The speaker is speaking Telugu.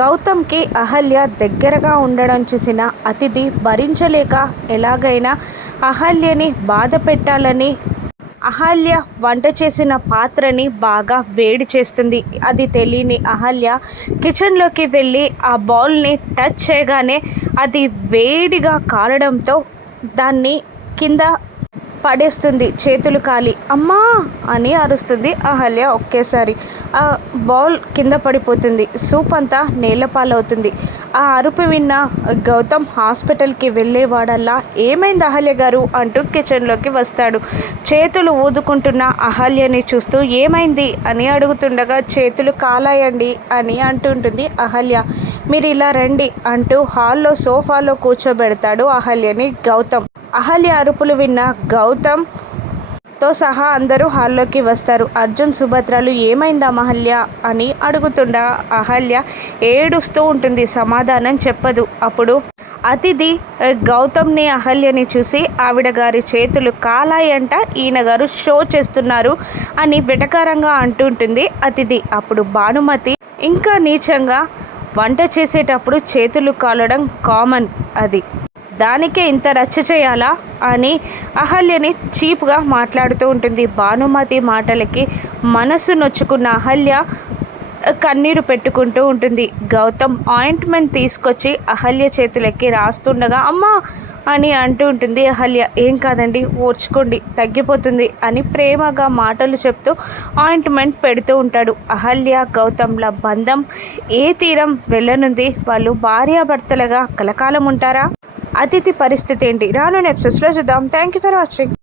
గౌతమ్కి అహల్య దగ్గరగా ఉండడం చూసిన అతిథి భరించలేక ఎలాగైనా అహల్యని బాధ పెట్టాలని అహల్య వంట చేసిన పాత్రని బాగా వేడి చేస్తుంది. అది తెలియని అహల్య కిచెన్లోకి వెళ్ళి ఆ బౌల్ని టచ్ చేయగానే అది వేడిగా కారడంతో దాన్ని కింద పడేస్తుంది. చేతులు కాలి. అమ్మా! అని అరుస్తుంది అహల్య ఒకేసారి. ఆ బౌల్ కింద పడిపోతుంది. సూప్ అంతా నేలపాలవుతుంది ఆ అరుపు విన్న గౌతమ్ హాస్పిటల్కి వెళ్ళేవాడల్లా ఏమైంది అహల్య గారు? అంటూ కిచెన్లోకి వస్తాడు. చేతులు ఊదుకుంటున్న అహల్యని చూస్తూ ఏమైంది? అని అడుగుతుండగా చేతులు కాలాయండి అని అంటుంటుంది అహల్య. మీరు ఇలా రండి అంటూ హాల్లో సోఫాలో కూర్చోబెడతాడు అహల్యని గౌతమ్. అహల్య అరుపులు విన్న గౌతమ్తో సహా అందరూ హాల్లోకి వస్తారు. అర్జున్ సుభద్రలు ఏమైందా మహల్య అని అడుగుతుండ అహల్య ఏడుస్తూ ఉంటుంది. సమాధానం చెప్పదు. అప్పుడు అతిథి గౌతమ్ని అహల్యని చూసి ఆవిడ గారి చేతులు కాలాయంట ఈయన గారు షో చేస్తున్నారు అని వెటకారంగా అంటుంటుంది అతిథి. అప్పుడు భానుమతి ఇంకా నీచంగా వంట చేసేటప్పుడు చేతులు కాలడం కామన్ అది. దానికే ఇంత రచ్చ చేయాలా అని అహల్యని చీప్గా మాట్లాడుతూ ఉంటుంది. భానుమతి మాటలకి మనసు నొచ్చుకున్న అహల్య కన్నీరు పెట్టుకుంటూ ఉంటుంది. గౌతమ్ ఆయింట్మెంట్ తీసుకొచ్చి అహల్య చేతులకి రాస్తుండగా అమ్మా అని అంటూ ఉంటుంది. అహల్య ఏం కాదండి ఓర్చుకోండి తగ్గిపోతుంది అని ప్రేమగా మాటలు చెప్తూ ఆయింట్మెంట్ పెడుతూ ఉంటాడు. అహల్య గౌతమ్ల బంధం ఏ తీరం వెళ్ళనుంది? వాళ్ళు భార్యాభర్తలుగా కలకాలం ఉంటారా? అతిథి పరిస్థితి ఏంటి? రాను ఎపిసోడ్స్లో చూద్దాం. Thank you for watching